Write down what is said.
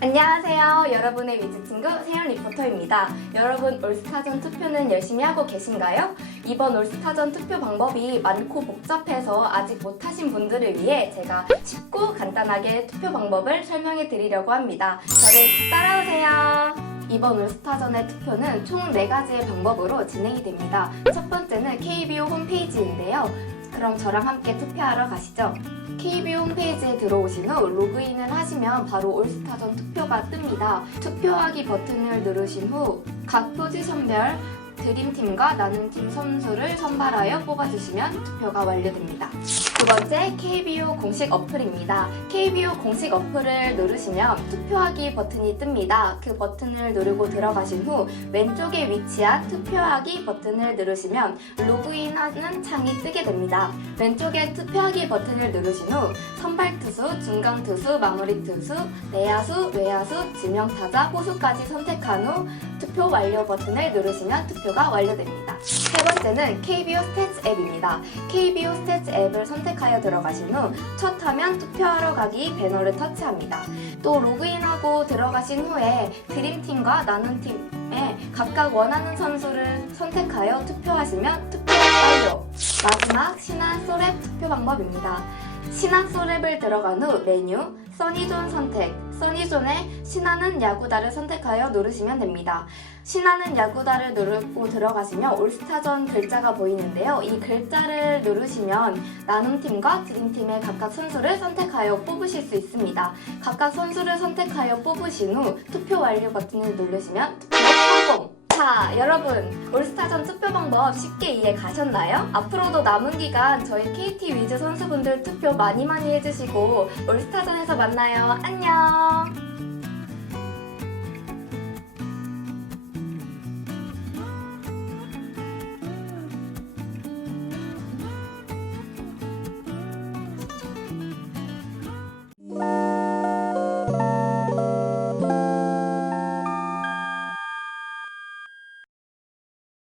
안녕하세요. 여러분의 위즈 친구 세연 리포터입니다. 여러분 올스타전 투표는 열심히 하고 계신가요? 이번 올스타전 투표 방법이 많고 복잡해서 아직 못하신 분들을 위해 제가 쉽고 간단하게 투표 방법을 설명해 드리려고 합니다. 저를 따라오세요. 이번 올스타전의 투표는 총 4가지의 방법으로 진행이 됩니다. 첫 번째는 KBO 홈페이지인데요. 그럼 저랑 함께 투표하러 가시죠. KBO 홈페이지에 들어오신 후 로그인을 하시면 바로 올스타전 투표가 뜹니다. 투표하기 버튼을 누르신 후 각 포지션별 드림팀과 나눔팀 선수를 선발하여 뽑아주시면 투표가 완료됩니다. 두 번째, KBO 공식 어플입니다. KBO 공식 어플을 누르시면 투표하기 버튼이 뜹니다. 그 버튼을 누르고 들어가신 후 왼쪽에 위치한 투표하기 버튼을 누르시면 로그인하는 창이 뜨게 됩니다. 왼쪽에 투표하기 버튼을 누르신 후 선발 투수, 중간 투수, 마무리 투수, 내야수, 외야수, 지명타자, 호수까지 선택한 후 투표 완료 버튼을 누르시면 투표가 완료됩니다. 세 번째는 KBO 스탯 앱입니다. KBO 스탯 앱을 선택하여 들어가신 후 첫 화면 투표하러 가기 배너를 터치합니다. 또 로그인하고 들어가신 후에 드림팀과 나눔팀에 각각 원하는 선수를 선택하여 투표하시면 투표 완료! 마지막 신한 소랩 투표 방법입니다. 신한 소 랩을 들어간 후 메뉴, 써니존 선택, 써니존에 신하는 야구다를 선택하여 누르시면 됩니다. 신하는 야구다를 누르고 들어가시면 올스타전 글자가 보이는데요. 이 글자를 누르시면 나눔팀과 드림팀의 각각 선수를 선택하여 뽑으실 수 있습니다. 각각 선수를 선택하여 뽑으신 후 투표 완료 버튼을 누르시면 투표 성공! 자, 여러분, 올스타전 투표 방법 쉽게 이해 가셨나요? 앞으로도 남은 기간 저희 KT 위즈 선수분들 투표 많이 많이 해주시고 올스타전에서 만나요. 안녕!